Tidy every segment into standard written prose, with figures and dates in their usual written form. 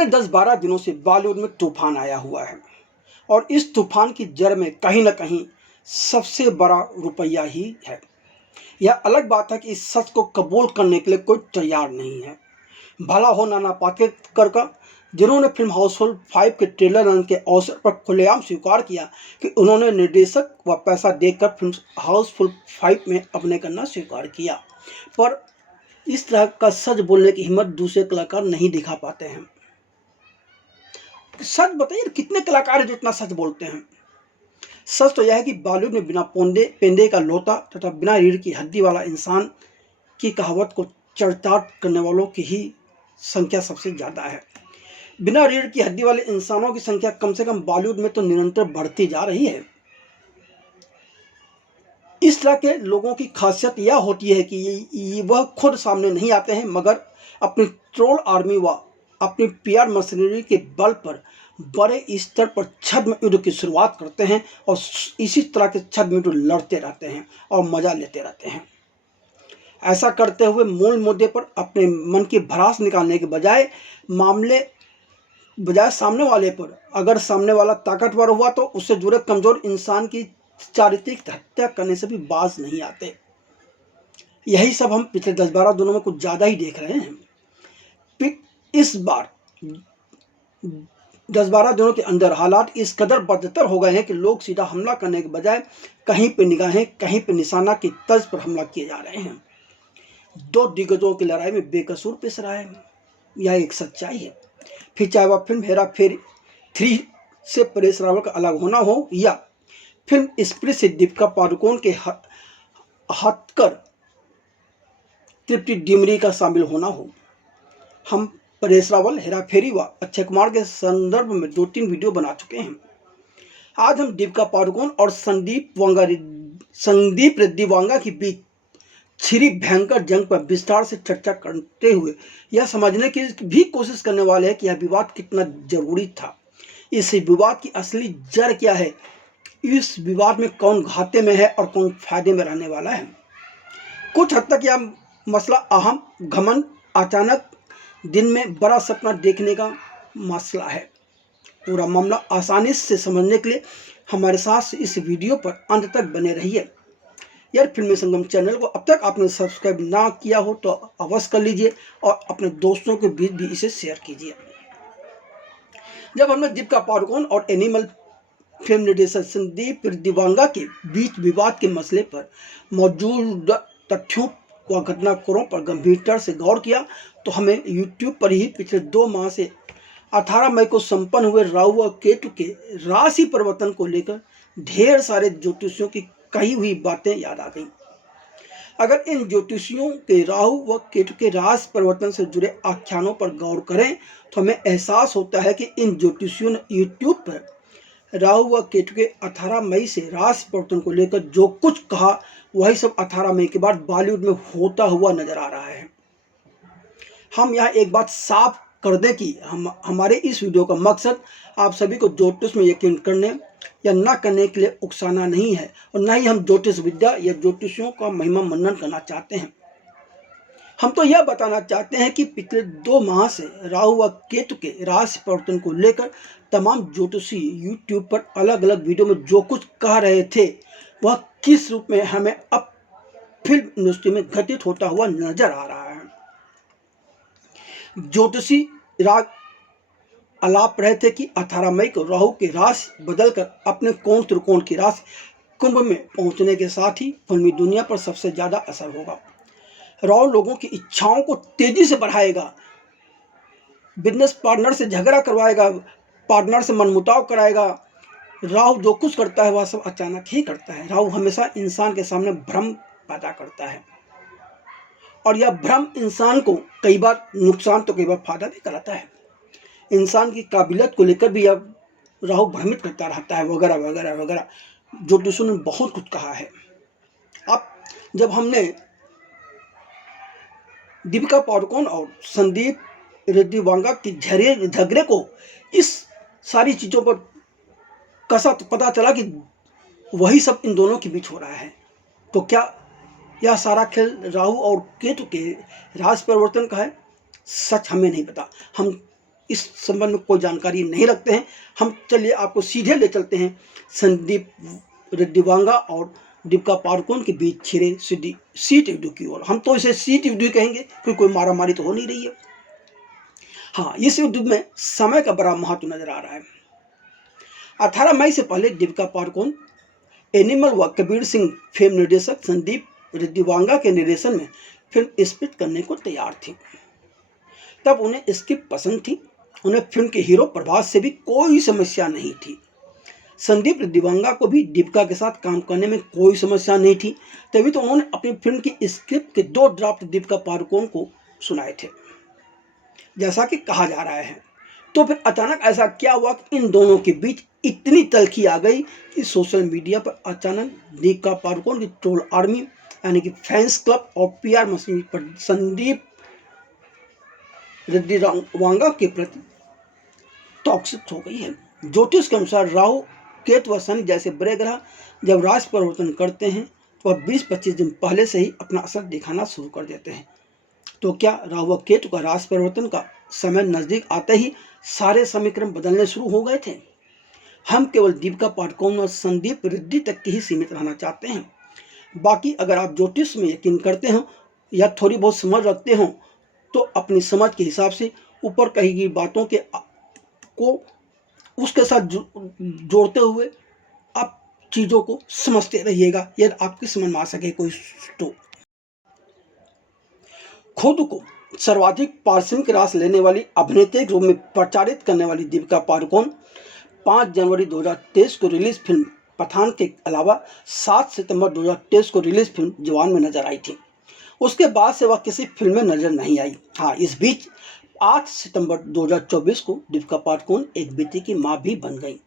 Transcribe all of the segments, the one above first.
पिछले 10-12 दिनों से बॉलीवुड में तूफान आया हुआ है और इस तूफान की जड़ में कहीं ना कहीं सबसे बड़ा रुपया ही है। यह अलग बात है कि इस सच को कबूल करने के लिए कोई तैयार नहीं है। भला हो नाना पाटेकर का, जिन्होंने फिल्म हाउसफुल 5 के ट्रेलर रन के अवसर पर खुलेआम स्वीकार किया कि उन्होंने निर्देशक व पैसा देकर फिल्म हाउसफुल 5 में अभिनय करना स्वीकार किया, पर इस तरह का सच बोलने की हिम्मत दूसरे कलाकार नहीं दिखा पाते हैं। सच बताइए, कितने कलाकार हैं जो इतना सच बोलते हैं? सच तो यह है कि बॉलीवुड में बिना पेंदे का लोटा तथा बिना रीढ़ की हड्डी वाला इंसान की कहावत को चरितार्थ करने वालों की ही संख्या सबसे ज़्यादा है। बिना रीढ़ की हड्डी वाले इंसानों की संख्या कम से कम बॉलीवुड में तो निरंतर बढ़ती जा रही है। इस तरह के लोगों की खासियत यह होती है कि वह खुद सामने नहीं आते हैं, मगर अपनी ट्रोल आर्मी व अपनी पीआर मशीनरी के बल पर बड़े स्तर पर छद्म युद्ध की शुरुआत करते हैं और इसी तरह के छद्म युद्ध लड़ते रहते हैं और मजा लेते रहते हैं। ऐसा करते हुए मूल मुद्दे पर अपने मन की भड़ास निकालने के बजाय सामने वाले पर, अगर सामने वाला ताकतवर हुआ तो उससे जुड़े कमजोर इंसान की चारित्रिक हत्या करने से भी बाज नहीं आते। यही सब हम पिछले 10-12 दिनों में कुछ ज़्यादा ही देख रहे हैं। इस बार 10-12 दिनों के अंदर हालात इस कदर बदतर हो गए हैं कि लोग सीधा हमला करने के बजाय कहीं पे निगाहें, कहीं पे निशाना की तर्ज पर हमला किए जा रहे हैं। दो दिग्गजों की लड़ाई में बेकसूर पिस रहा है, यह एक सच्चाई है। फिर चाहे वह फिल्म हेरा फेरी 3 से परेश रावल का अलग होना हो या फिल्म स्प्रिट से दीपिका पादुकोण के हटकर तृप्ति डिमरी का शामिल होना हो। हम परेश रावल, हेरा फेरी व अक्षय कुमार के संदर्भ में 2-3 वीडियो बना चुके हैं। आज हम दीपिका पादुकोण और संदीप रेड्डी वांगा के बीच छिड़ी भयंकर जंग पर विस्तार से चर्चा करते हुए यह समझने की भी कोशिश करने वाले हैं कि यह विवाद कितना जरूरी था, इस विवाद की असली जड़ क्या है, इस विवाद में कौन घाटे में है और कौन फायदे में रहने वाला है। कुछ हद तक यह मसला अहम घमंड, अचानक दिन में बड़ा सपना देखने का मसला है। पूरा मामला आसानी से समझने के लिए हमारे साथ इस वीडियो पर अंत तक बने रहिए। यार, फिल्मी संगम चैनल को अब तक आपने सब्सक्राइब ना किया हो तो अवश्य कर लीजिए और अपने दोस्तों के बीच भी इसे शेयर कीजिए। जब हमने दीपिका पादुकोण और एनिमल फिल्म निर्देशक संदीप रेड्डी वांगा के बीच विवाद के मसले पर मौजूद तथ्यों व घटनाक्रमों पर गंभीरता से गौर किया तो हमें यूट्यूब पर ही पिछले 2 माह से 18 मई को संपन्न हुए राहु व केतु के राशि परिवर्तन को लेकर ढेर सारे ज्योतिषियों की कही हुई बातें याद आ गई। अगर इन ज्योतिषियों के राहु व केतु के राशि परिवर्तन से जुड़े आख्यानों पर गौर करें तो हमें एहसास होता है कि इन ज्योतिषियों ने यूट्यूब पर राहु व केतु के 18 मई से राशि परिवर्तन को लेकर जो कुछ कहा वही सब 18 मई के बाद बॉलीवुड में होता हुआ नजर आ रहा है। हम यहाँ एक बात साफ कर दें कि हमारे इस वीडियो का मकसद आप सभी को ज्योतिष में यकीन करने या न करने के लिए उकसाना नहीं है और न ही हम ज्योतिष विद्या या ज्योतिषियों का महिमा मनन करना चाहते हैं। हम तो यह बताना चाहते हैं कि पिछले 2 माह से राहु व केतु के राशि परिवर्तन को लेकर तमाम ज्योतिषी यूट्यूब पर अलग अलग वीडियो में जो कुछ कह रहे थे वह किस रूप में हमें अब फिल्म इंडस्ट्री में घटित होता हुआ नजर आ रहा है। ज्योतिषी राग आलाप रहे थे कि 18 मई को राहु की राशि बदलकर अपने कोण त्रिकोण की राशि कुंभ में पहुंचने के साथ ही फिल्मी दुनिया पर सबसे ज्यादा असर होगा। राहु लोगों की इच्छाओं को तेजी से बढ़ाएगा, बिजनेस पार्टनर से झगड़ा करवाएगा, पार्टनर से मनमुटाव कराएगा। राहु जो कुछ करता है वह सब अचानक ही करता है। राहु हमेशा इंसान के सामने भ्रम पैदा करता है और यह भ्रम इंसान को कई बार नुकसान तो कई बार फायदा भी कराता है। इंसान की काबिलियत को लेकर भी अब राहु भ्रमित करता रहता है, वगैरह वगैरह वगैरह। ज्योतिषों ने बहुत कुछ कहा है। अब जब हमने दीपिका पादुकोण और संदीप रेड्डी वांगा की झगड़े को इस सारी चीज़ों पर कसा तो पता चला कि वही सब इन दोनों के बीच हो रहा है, तो क्या यह सारा खेल राहु और केतु के राशि परिवर्तन का है? सच हमें नहीं पता। हम इस संबंध में कोई जानकारी नहीं रखते हैं। हम चलिए आपको सीधे ले चलते हैं संदीप रेड्डी वांगा और दीपिका पादुकोण के बीच छिड़े सीट युद्ध की ओर। हम तो इसे सीट युद्ध कहेंगे क्योंकि कोई मारा मारी तो हो नहीं रही है। हाँ, इस युद्ध में समय का बड़ा महत्व नजर आ रहा है। 18 मई से पहले दीपिका पादुकोण एनिमल व कबीर सिंह फिल्म निर्देशक संदीप रेड्डी वांगा के निर्देशन में फिल्म स्क्रिप्ट करने को तैयार थी। तब उन्हें स्क्रिप्ट पसंद थी। उन्हें फिल्म के हीरो प्रभास से भी कोई समस्या नहीं थी। संदीप रेड्डी वांगा को भी दीपिका के साथ काम करने में कोई समस्या नहीं थी। तभी तो उन्होंने अपनी फिल्म की स्क्रिप्ट के 2 ड्राफ्ट दीपिका पादुकोण को सुनाए थे, जैसा कि कहा जा रहा है। तो फिर अचानक ऐसा क्या हुआ कि इन दोनों के बीच इतनी तल्खी आ गई कि सोशल मीडिया पर अचानक दीपिका पादुकोण की ट्रोल आर्मी यानी कि फैंस क्लब और पीआर मशीन पर संदीप रेड्डी वांगा के प्रति टॉक्सिक हो गई है। ज्योतिष के अनुसार राहु, केतु व शनि जैसे बड़े ग्रह जब राशि परिवर्तन करते हैं तो वह 20-25 दिन पहले से ही अपना असर दिखाना शुरू कर देते हैं। तो क्या राहु व केतु का राशि परिवर्तन का समय नजदीक आते ही सारे समीकरण बदलने शुरू हो गए थे? हम केवल दीपिका पादुकोण और संदीप रेड्डी तक ही सीमित रहना चाहते हैं। बाकी अगर आप ज्योतिष में यकीन करते हो या थोड़ी बहुत समझ रखते हो तो अपनी समझ के हिसाब से ऊपर कही गई बातों के को उसके साथ जोड़ते हुए आप चीज़ों को समझते रहिएगा, यदि आपकी समझ में आ सके कोई तो। खुद को सर्वाधिक पारिश्रमिक राशि लेने वाली अभिनेत्री के रूप में प्रचारित करने वाली दीपिका पादुकोण 5 जनवरी 2023 को रिलीज फिल्म पठान के अलावा 7 सितंबर 2023 को रिलीज फिल्म जवान में नजर आई थी। उसके बाद से वह किसी फिल्म में नजर नहीं आई। हाँ, इस बीच 8 सितंबर 2024 को दीपिका पादुकोण एक बेटी की मां भी बन गई।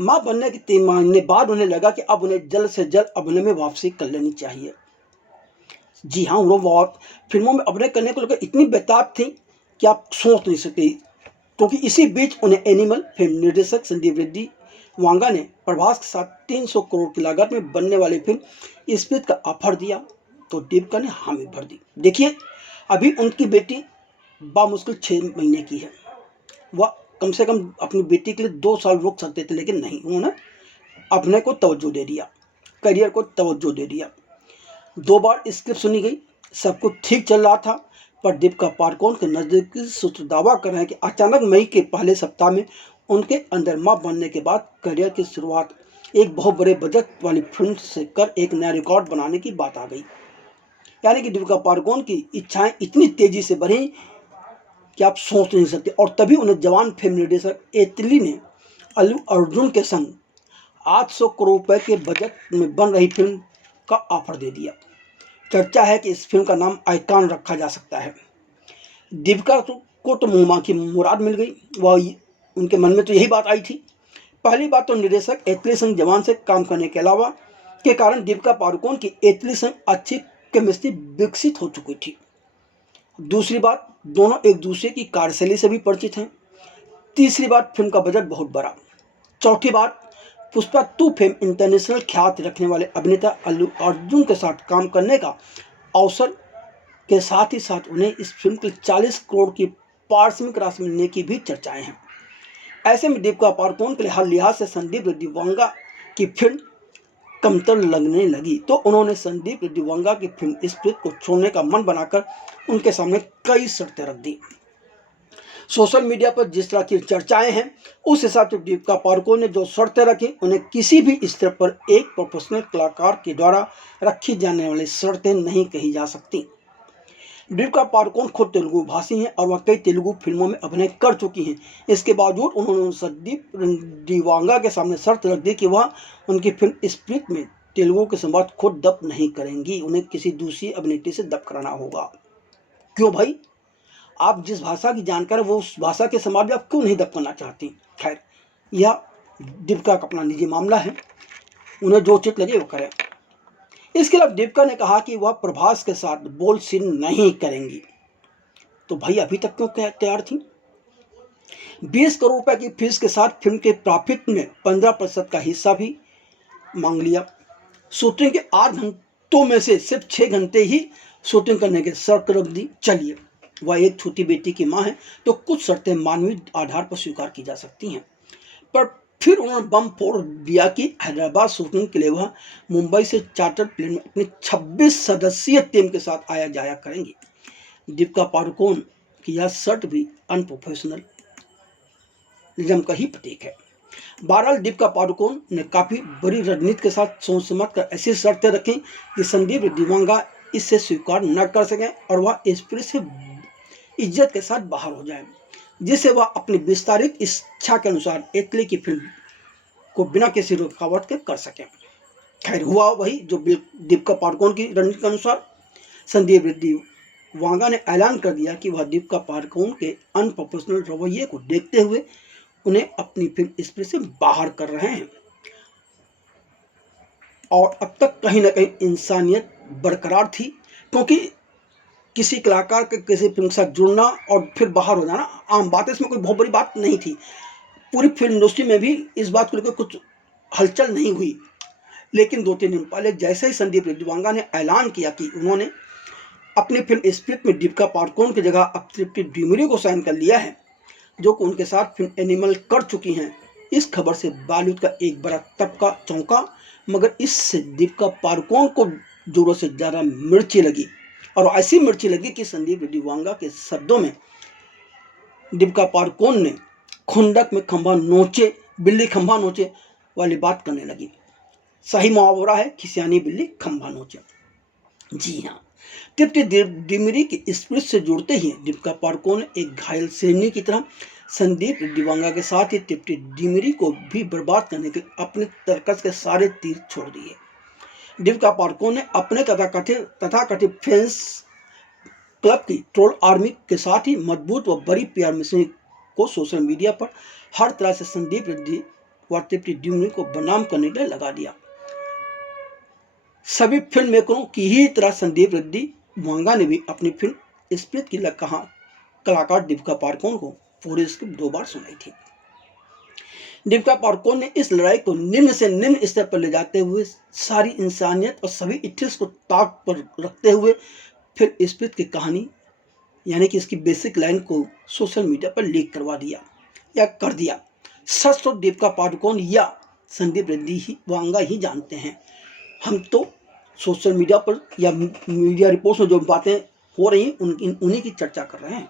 मां बनने के 3 महीने बाद उन्हें लगा कि अब उन्हें जल्द से जल्द अभिनय में वापसी कर लेनी चाहिए। जी हाँ, वो फिल्मों में अभिनय करने को लेकर इतनी बेताब थी कि आप सोच नहीं सकते, क्योंकि इसी बीच उन्हें एनिमल फिल्म निर्देशक संदीप रेड्डी वांगा ने प्रभास के साथ 300 करोड़ की लागत में बनने वाली फिल्म स्प्लिट का ऑफर दिया तो दीपिका ने हामी भर दी। देखिए, अभी उनकी बेटी बामुश्किल 6 महीने की है। वह कम से कम अपनी बेटी के लिए 2 साल रुक सकते थे, लेकिन नहीं, उन्होंने अभिनय को तवज्जो दे दिया, करियर को तवज्जो दे दिया। 2 बार स्क्रिप्ट सुनी गई, सब कुछ ठीक चल रहा था, पर दीपिका पादुकोण के नजदीकी सूत्र दावा कर रहे हैं कि अचानक मई के पहले सप्ताह में उनके अंदर मां बनने के बाद करियर की शुरुआत एक बहुत बड़े बजट वाली फिल्म से कर एक नया रिकॉर्ड बनाने की बात आ गई। यानी कि दीपिका पादुकोण की इच्छाएं इतनी तेजी से बढ़ी कि आप सोच नहीं सकते। और तभी उन्हें जवान फिल्म निर्देशक एतली ने अल्लू अर्जुन के संग 800 करोड़ रुपए के बजट में बन रही फिल्म का ऑफर दे दिया। चर्चा है कि इस फिल्म का नाम आइकॉन रखा जा सकता है। दीपिका को तो मुंह की मुराद मिल गई, वह उनके मन में तो यही बात आई थी। पहली बात तो निर्देशक एतली संग जवान से काम करने के अलावा के कारण दीपिका पादुकोण की एतली संग अच्छी केमिस्ट्री विकसित हो चुकी थी। दूसरी बात, दोनों एक दूसरे की कार्यशैली से भी परिचित हैं। तीसरी बात, फिल्म का बजट बहुत बड़ा। चौथी बात, पुष्पा 2 फिल्म इंटरनेशनल ख्याति रखने वाले अभिनेता अल्लू अर्जुन के साथ काम करने का अवसर के साथ ही साथ उन्हें इस फिल्म के 40 करोड़ की पारिश्रमिक राशि मिलने की भी चर्चाएं हैं। ऐसे में दीपिका पादुकोण के हर लिहाज से संदीप रेड्डी वांगा की फिल्म कमतर लगने लगी, तो उन्होंने संदीप रेड्डी वांगा की फिल्म स्प्लिट को छोड़ने का मन बनाकर उनके सामने कई शर्तें रख दी। सोशल मीडिया पर जिस तरह की चर्चाएं हैं, उस हिसाब से दीपिका पादुकोण ने जो शर्तें रखी, उन्हें किसी भी स्तर पर एक प्रोफेशनल कलाकार के द्वारा रखी जाने वाली शर्तें नहीं कही जा सकती। दीपिका पादुकोण खुद तेलुगु भाषी हैं और वह कई तेलुगु फिल्मों में अभिनय कर चुकी हैं। इसके बावजूद उन्होंने संदीप रेड्डी वांगा के सामने शर्त रख दी कि वह उनकी फिल्म स्प्लिट में तेलुगु के संवाद खुद डब नहीं करेंगी, उन्हें किसी दूसरी अभिनेत्री से डब कराना होगा। क्यों भाई, आप जिस भाषा की जानकार है वो उस भाषा के संवाद में आप क्यों नहीं डब करना चाहती? खैर, यह दीपिका का अपना निजी मामला है, उन्हें जो उचित लगे वो करें। इसके अलावा दीपिका ने कहा कि वह प्रभास के साथ बोल सीन नहीं करेंगी। तो भाई अभी तक क्यों तैयार थी? 20 करोड़ रुपए की फीस के साथ फिल्म के प्रॉफिट में 15% का हिस्सा भी मांग लिया। शूटिंग के 8 घंटों में से सिर्फ 6 घंटे ही शूटिंग करने के शर्त रख दी। चलिए, वह एक छोटी बेटी की मां है तो कुछ शर्तें मानवीय आधार पर स्वीकार की जा सकती हैं। पर फिर उन्होंने बम फोड़ दिया कि हैदराबाद शूटिंग के लिए वह मुंबई से चार्टर प्लेन में अपनी 26 सदस्यीय टीम के साथ आया जाया करेंगी। दीपिका पादुकोण की यह शर्त भी अनप्रोफेशनलिज्म का ही प्रतीक है। बहरहाल दीपिका पादुकोण ने काफी बड़ी रणनीति के साथ सोच समझ कर ऐसी शर्तें रखी कि संदीप दिवांगा इससे स्वीकार न कर सकें और वह स्प्रिट से इज्जत के साथ बाहर हो जाए, जिससे वह अपनी विस्तारित इच्छा के अनुसार एटली की फिल्म को बिना किसी रुकावट के कर सकें। खैर हुआ वही जो दीपिका पादुकोण की रणनीति के अनुसार। संदीप दिवांगा ने ऐलान कर दिया कि वह दीपिका पादुकोण के अनप्रोफेशनल रवैये को देखते हुए उन्हें अपनी फिल्म स्प्रिट से बाहर कर रहे हैं और अब तक कहीं ना कहीं इंसानियत बरकरार थी, क्योंकि किसी कलाकार के किसी फिल्म के साथ जुड़ना और फिर बाहर हो जाना आम बात है, इसमें कोई बहुत बड़ी बात नहीं थी। पूरी फिल्म इंडस्ट्री में भी इस बात को लेकर कुछ हलचल नहीं हुई। लेकिन 2-3 दिन पहले जैसे ही संदीप दिवांगा ने ऐलान किया कि उन्होंने अपनी फिल्म स्प्रिट में दीपिका पादुकोण की जगह अब तृप्ति डिमरी को साइन कर लिया है, जो कि उनके साथ फिल्म एनिमल कर चुकी हैं, इस खबर से बॉलीवुड का एक बड़ा तबका चौंका। मगर इससे दीपिका पादुकोण को जरूरत से ज़्यादा मिर्ची लगी, और ऐसी मिर्ची लगी कि संदीप दिवांगा के शब्दों में दीपिका पादुकोण ने खुंडक में खंभा नोचे बिल्ली खंभा नोचे वाली बात करने लगी। सही मुहावरा है, खिसियानी बिल्ली खंभा नोचे। जी हाँ, तृप्ति डिमरी की स्प्रिट से जुड़ते ही दीपिका पादुकोण ने एक घायल शेरनी की तरह संदीप दिवांगा के साथ ही तृप्ति डिमरी को भी बर्बाद करने के अपने तर्कस के सारे तीर छोड़ दिए। दीपिका पादुकोण ने अपने तथाकथित फैंस क्लब की ट्रोल आर्मी के साथ ही मजबूत व बड़ी पीआर मशीन को सोशल मीडिया पर हर तरह से संदीप रेड्डी व तृप्ति डिमरी को बदनाम करने के लिए लगा दिया। सभी फिल्म मेकरों की ही तरह संदीप रेड्डी वांगा ने भी अपनी फिल्म स्प्रिट की कलाकार दीपिका पादुकोण को पूरी स्क्रिप्ट 2 बार सुनाई थी। दीपिका पादुकोण ने इस लड़ाई को निम्न से निम्न स्तर पर ले जाते हुए सारी इंसानियत और सभी इथिक्स को ताक पर रखते हुए फिल्म स्प्रिट की कहानी यानी कि इसकी बेसिक लाइन को सोशल मीडिया पर लीक करवा दिया या कर दिया। सच तो दीपिका पादुकोण या संदीप रेड्डी वांगा ही जानते हैं। हम तो सोशल मीडिया पर या मीडिया रिपोर्ट्स में जो बातें हो रही हैं उन्हीं की चर्चा कर रहे हैं।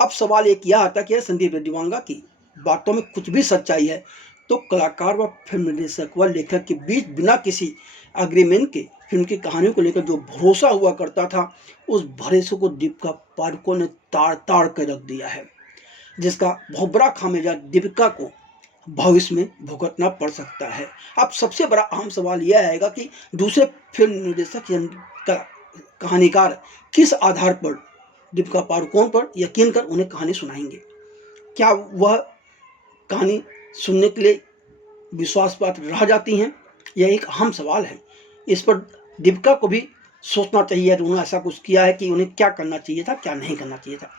अब सवाल एक यह आता कि संदीप दिवांगा की बातों में कुछ भी सच्चाई है तो कलाकार व फिल्म निर्देशक व लेखक के बीच बिना किसी एग्रीमेंट के फिल्म की कहानियों को लेकर जो भरोसा हुआ करता था, उस भरोसे को दीपिका पादुकोण ने ताड़ ताड़ कर रख दिया है, जिसका बहुत बड़ा खामियाजा दीपिका को भविष्य में भुगतना पड़ सकता है। अब सबसे बड़ा अहम सवाल यह आएगा कि दूसरे फिल्म निर्देशक या कहानीकार किस आधार पर दीपिका पादुकोण पर यकीन कर उन्हें कहानी सुनाएंगे। क्या वह कहानी सुनने के लिए विश्वासपात्र रह जाती हैं, यह एक अहम सवाल है। इस पर दीपिका को भी सोचना चाहिए उन्होंने ऐसा कुछ किया है कि उन्हें क्या करना चाहिए था, क्या नहीं करना चाहिए था।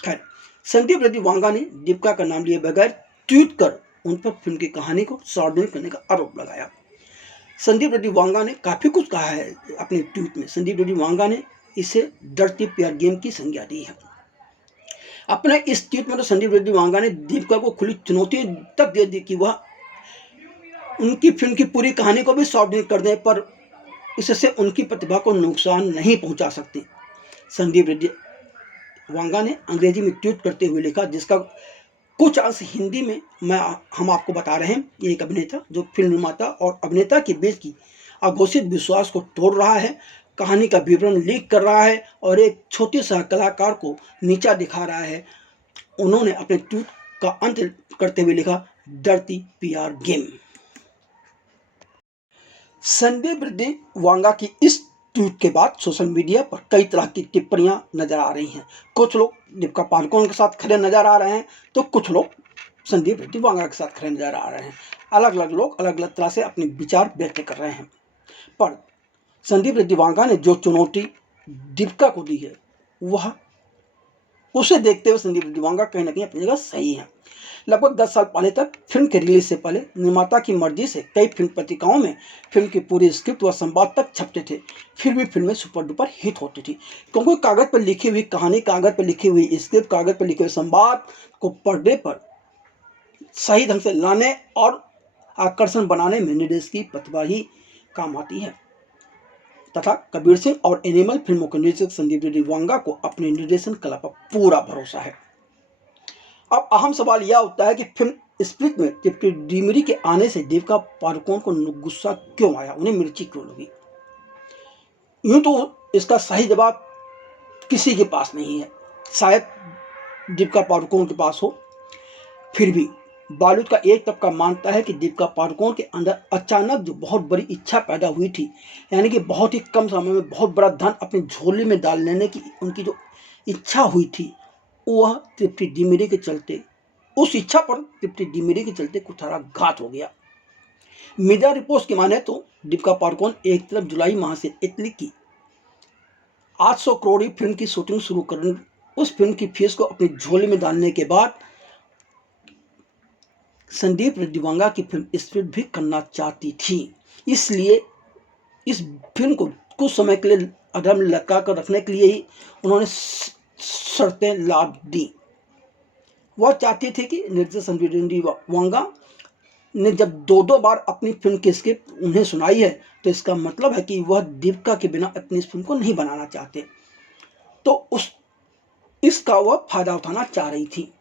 खैर, संदीप रेड्डी वांगा ने दीपिका का नाम लिए बगैर ट्वीट कर उन पर फिल्म की कहानी को सार्वजनिक करने का आरोप लगाया। संदीप रेड्डी वांगा ने काफ़ी कुछ कहा है अपने ट्वीट में। संदीप रेड्डी वांगा ने इसे डर्टी प्यार गेम की संज्ञा दी है। अपने इस ट्वीट में तो संदीप रेड्डी वांगा ने दीपिका को खुली चुनौती तक दे दी कि वह उनकी फिल्म की पूरी कहानी को भी सार्वजनिक कर दें, पर इससे उनकी प्रतिभा को नुकसान नहीं पहुंचा सकती। संदीप रेड्डी वांगा ने अंग्रेजी में ट्वीट करते हुए लिखा, जिसका कुछ अंश हिंदी में हम आपको बता रहे हैं। ये एक अभिनेता जो फिल्म निर्माता और अभिनेता के बीच की अघोषित विश्वास को तोड़ रहा है, कहानी का विवरण लीक कर रहा है और एक छोटे सा कलाकार को नीचा दिखा रहा है। उन्होंने अपने ट्वीट का अंत करते हुए लिखा, dirty PR game. Sandeep Reddy Vanga की इस ट्वीट के बाद सोशल मीडिया पर कई तरह की टिप्पणियां नजर आ रही हैं। कुछ लोग दीपिका पादुकोण के साथ खड़े नजर आ रहे हैं तो कुछ लोग संदीप रेड्डी वांगा के साथ खड़े नजर आ रहे हैं। अलग अलग लोग अलग अलग तरह से अपने विचार व्यक्त कर रहे हैं। पर संदीप रेड्डी वांगा ने जो चुनौती दीपिका को दी है वह उसे देखते हुए संदीप दिवांगा कहीं ना कहीं अपनी जगह सही है। लगभग 10 साल पहले तक फिल्म के रिलीज से पहले निर्माता की मर्जी से कई फिल्म पत्रिकाओं में फिल्म की पूरी स्क्रिप्ट व संवाद तक छपते थे, फिर भी फिल्में सुपर डुपर हिट होती थी, क्योंकि कागज पर लिखी हुई कहानी, कागज पर लिखी हुई स्क्रिप्ट, कागज पर लिखे हुए संवाद को पर्दे पर सही ढंग से लाने और आकर्षण बनाने में निर्देश की प्रतिभा ही काम आती है। तथा कबीर सिंह और एनिमल फिल्मों के निर्देशक संदीप रेड्डी वांगा को अपने निर्देशन कला पर पूरा भरोसा है। अब अहम सवाल यह उठता है कि फिल्म स्प्लिट में टिप्टी डिमरी के आने से देविका पादुकोण को गुस्सा क्यों आया, उन्हें मिर्ची क्यों लगी? यूं तो इसका सही जवाब किसी के पास नहीं है, शायद दीपिका पादुकोण के पास हो। फिर भी बॉलीवुड का एक तबका मानता है कि दीपिका पादुकोण के अंदर अचानक जो बहुत बड़ी इच्छा पैदा हुई थी, यानी कि बहुत ही कम समय में बहुत बड़ा धन अपनी झोली में डाल लेने की उनकी जो इच्छा हुई थी, वह तृप्ति डिमरी के चलते, उस इच्छा पर तृप्ति डिमरी के चलते कुठाराघात हो गया। मीडिया रिपोर्ट्स की माने तो दीपिका पादुकोण एक तरफ जुलाई माह से इटली की 800 करोड़ फिल्म की शूटिंग शुरू करने, उस फिल्म की फीस को अपनी झोली में डालने के बाद संदीप रेड्डी वांगा की फिल्म स्प्लिट भी करना चाहती थी। इसलिए इस फिल्म को कुछ समय के लिए अधर में लटका कर रखने के लिए ही उन्होंने शर्तें लाद दी। वह चाहती थी कि निर्देशक संदीप रेड्डी वांगा ने जब दो बार अपनी फिल्म की स्क्रिप्ट उन्हें सुनाई है, तो इसका मतलब है कि वह दीपिका के बिना अपनी इस फिल्म को नहीं बनाना चाहते, तो इसका वह फायदा उठाना चाह रही थी।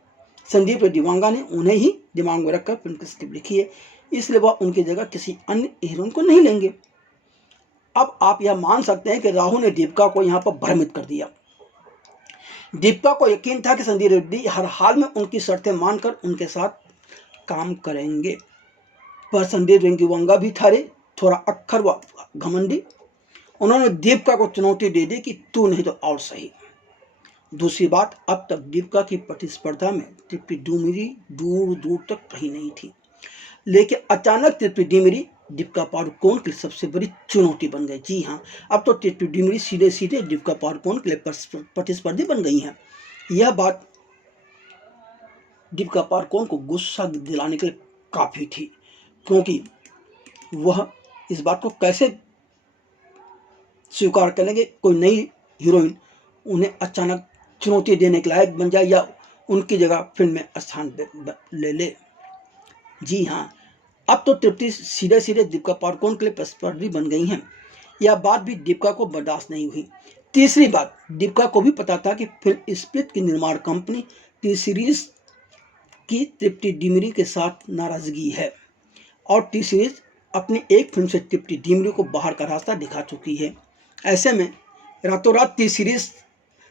संदीप रेड्डी वांगा ने उन्हें ही दिमाग में रखकर फिल्म की स्क्रिप्ट लिखी है, इसलिए वह उनकी जगह किसी अन्य हीरोइन को नहीं लेंगे। अब आप यह मान सकते हैं कि राहुल ने दीपिका को यहाँ पर भ्रमित कर दिया। दीपिका को यकीन था कि संदीप रेड्डी हर हाल में उनकी शर्तें मानकर उनके साथ काम करेंगे, पर संदीप रेड्डी वांगा भी थे थोड़ा अक्खर व घमंडी। उन्होंने दीपिका को चुनौती दे दी कि तू नहीं तो और सही। दूसरी बात, अब तक दीपिका की प्रतिस्पर्धा में तृप्ति डिमरी दूर दूर तक कहीं नहीं थी, लेकिन अचानक तृप्ति डिमरी दीपिका पादुकोण के लिए सबसे बड़ी चुनौती बन गई। जी हाँ, अब तो तृप्ति डिमरी सीधे सीधे दीपिका पादुकोण के लिए प्रतिस्पर्धी बन गई हैं। यह बात दीपिका पादुकोण को गुस्सा दिलाने के लिए काफ़ी थी, क्योंकि वह इस बात को कैसे स्वीकार करेंगे कोई नई हीरोइन उन्हें अचानक चुनौती देने के लायक बन जाए या उनकी जगह फिल्म में स्थान ले ले। जी हाँ, अब तो तृप्ति सीधे सीधे दीपिका पादुकोण के लिए प्रतिस्पर्धी बन गई हैं। यह बात भी दीपिका को बर्दाश्त नहीं हुई। तीसरी बात, दीपिका को भी पता था कि फिल्म स्प्लिट की निर्माण कंपनी टी सीरीज की तृप्ति डिमरी के साथ नाराजगी है और टी सीरीज अपनी एक फिल्म से तृप्ति डिमरी को बाहर का रास्ता दिखा चुकी है। ऐसे में रातों रात टी सीरीज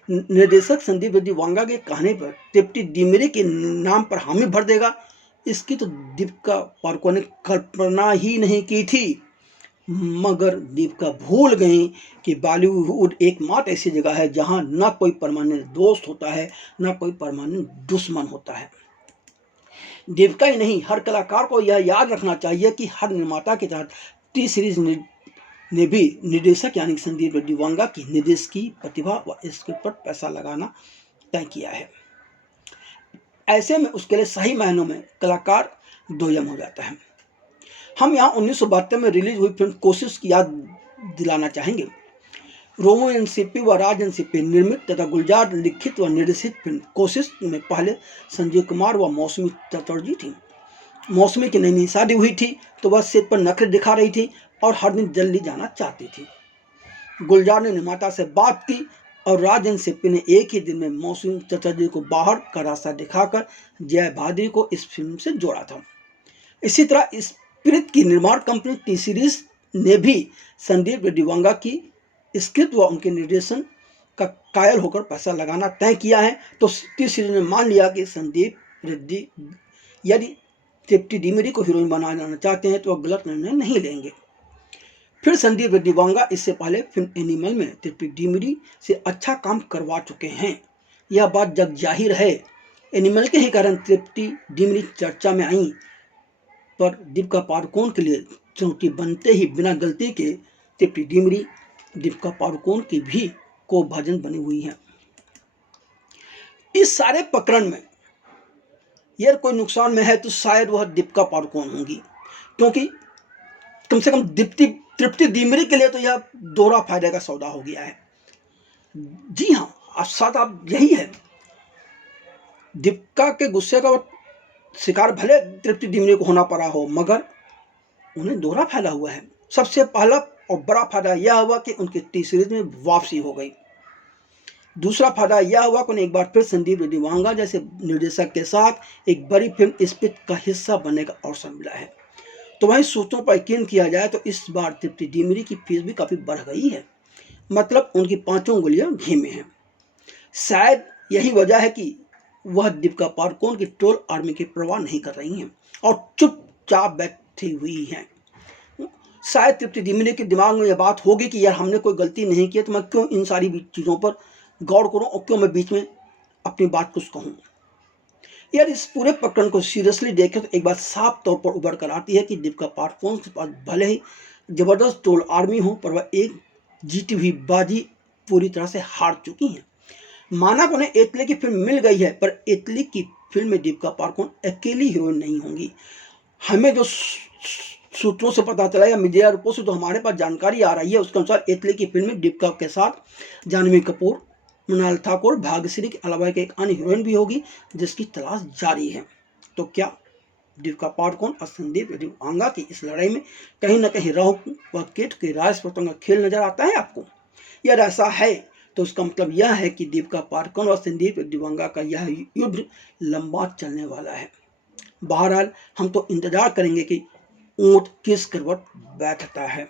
निर्देशक संदीप रेड्डी वांगा के कहने पर तृप्ति डिमरी के नाम पर हामी भर देगा, इसकी तो दीपिका पादुकोण ने कल्पना ही नहीं की थी। मगर दीपिका भूल गई कि बॉलीवुड एकमात्र ऐसी जगह है जहां ना कोई परमानेंट दोस्त होता है, ना कोई परमानेंट दुश्मन होता है। दीपिका ही नहीं, हर कलाकार को यह याद रखना चाहिए कि हर निर्माता के तहत टी सीरीज ने भी निर्देशक यानी संदीप रेड्डी वांगा की निर्देश की प्रतिभा व स्क्रिप्ट पर पैसा लगाना तय किया है। ऐसे में उसके लिए सही मायनों में कलाकार दोयम हो जाता है। हम यहाँ 1972 में रिलीज हुई फिल्म कोशिश की याद दिलाना चाहेंगे। रोमो एनसीपी व राज एनसीपी निर्मित तथा गुलजार लिखित व निर्देशित फिल्म कोशिश में पहले संजीव कुमार व मौसमी चटर्जी थी। मौसमी की नई शादी हुई थी, तो वह सेट पर नखरे दिखा रही थी और हर दिन जल्दी जाना चाहती थी। गुलजार ने निर्माता से बात की और राज एनसीपी ने एक ही दिन में मौसमी चटर्जी को बाहर का रास्ता दिखाकर जया भादुरी को इस फिल्म से जोड़ा था। इसी तरह स्पिरिट की निर्माण कंपनी टी सीरीज ने भी संदीप रेड्डी वांगा की स्क्रिप्ट व उनके निर्देशन का कायल होकर पैसा लगाना तय किया है, तो टी सीरीज ने मान लिया कि संदीप रेड्डी यदि तृप्ति डिमरी को हीरोइन बनाना चाहते हैं तो वह गलत निर्णय नहीं लेंगे। फिर संदीप रेड्डी वांगा इससे पहले फिल्म एनिमल में तृप्ति डिमरी से अच्छा काम करवा चुके हैं। यह बात जग जाहिर है। एनिमल के ही कारण तृप्ति डिमरी चर्चा में आई, पर दीपिका पादुकोण के लिए चुनौती बनते ही बिना गलती के तृप्ति डिमरी दीपिका पादुकोण की भी को भाजन बनी हुई है। इस सारे प्रकरण में यार कोई नुकसान में है तो शायद वह दीपिका पादुकोण होंगी, क्योंकि कम से कम तृप्ति डिमरी के लिए तो यह दोहरा फायदे का सौदा हो गया है। जी हाँ, अब साथ आप यही है, दीपिका के गुस्से का शिकार भले तृप्ति डिमरी को होना पड़ा हो, मगर उन्हें दोहरा फायदा हुआ है। सबसे पहला और बड़ा फायदा यह हुआ कि उनकी टी सीरीज में वापसी हो गई। दूसरा फायदा यह हुआ कि उन्हें एक बार फिर संदीप रेड्डी वांगा जैसे निर्देशक के साथ एक बड़ी फिल्म स्पिरिट का हिस्सा बनने का अवसर मिला है। तो वहीं सूत्रों पर यकीन किया जाए तो इस बार तृप्ति डिमरी की फीस भी काफ़ी बढ़ गई है, मतलब उनकी 5 उंगलियां घी में हैं। शायद यही वजह है कि वह दीपिका पादुकोण की ट्रोल आर्मी की परवाह नहीं कर रही हैं और चुपचाप बैठी हुई हैं। शायद तृप्ति डिमरी के दिमाग में यह बात होगी कि यार हमने कोई गलती नहीं की, तो मैं क्यों इन सारी चीज़ों पर गौर करूं और क्यों मैं बीच में अपनी बात कुछ कहूं। यार इस पूरे प्रकरण को सीरियसली देखें तो एक बात साफ तौर पर उभर कर आती है कि दीपिका पादुकोण के पास भले ही जबरदस्त ट्रोल आर्मी हो, पर वह एक जीती हुई बाजी पूरी तरह से हार चुकी हैं। माना कि उन्हें एतले की फिल्म मिल गई है, पर एतले की फिल्म में दीपिका पादुकोण अकेली हीरोइन नहीं होंगी। हमें जो सूत्रों से पता चला या मीडिया रिपोर्ट से जो हमारे पास जानकारी आ रही है, उसके अनुसार एतले की फिल्म में दीपिका के साथ जानवी कपूर, मृणाल ठाकुर, भाग्यश्री के अलावा एक अन्य हीरोइन भी होगी जिसकी तलाश जारी है। तो क्या दीपिका पादुकोण और संदीप रेड्डी वांगा की इस लड़ाई में कहीं ना कहीं राहु व केतु के राजपथों का खेल नजर आता है आपको? यार ऐसा है तो उसका मतलब यह है कि दीपिका पादुकोण और संदीप रेड्डी वांगा का यह युद्ध लंबा चलने वाला है। बहरहाल हम तो इंतजार करेंगे कि ऊंट किस करवट बैठता है।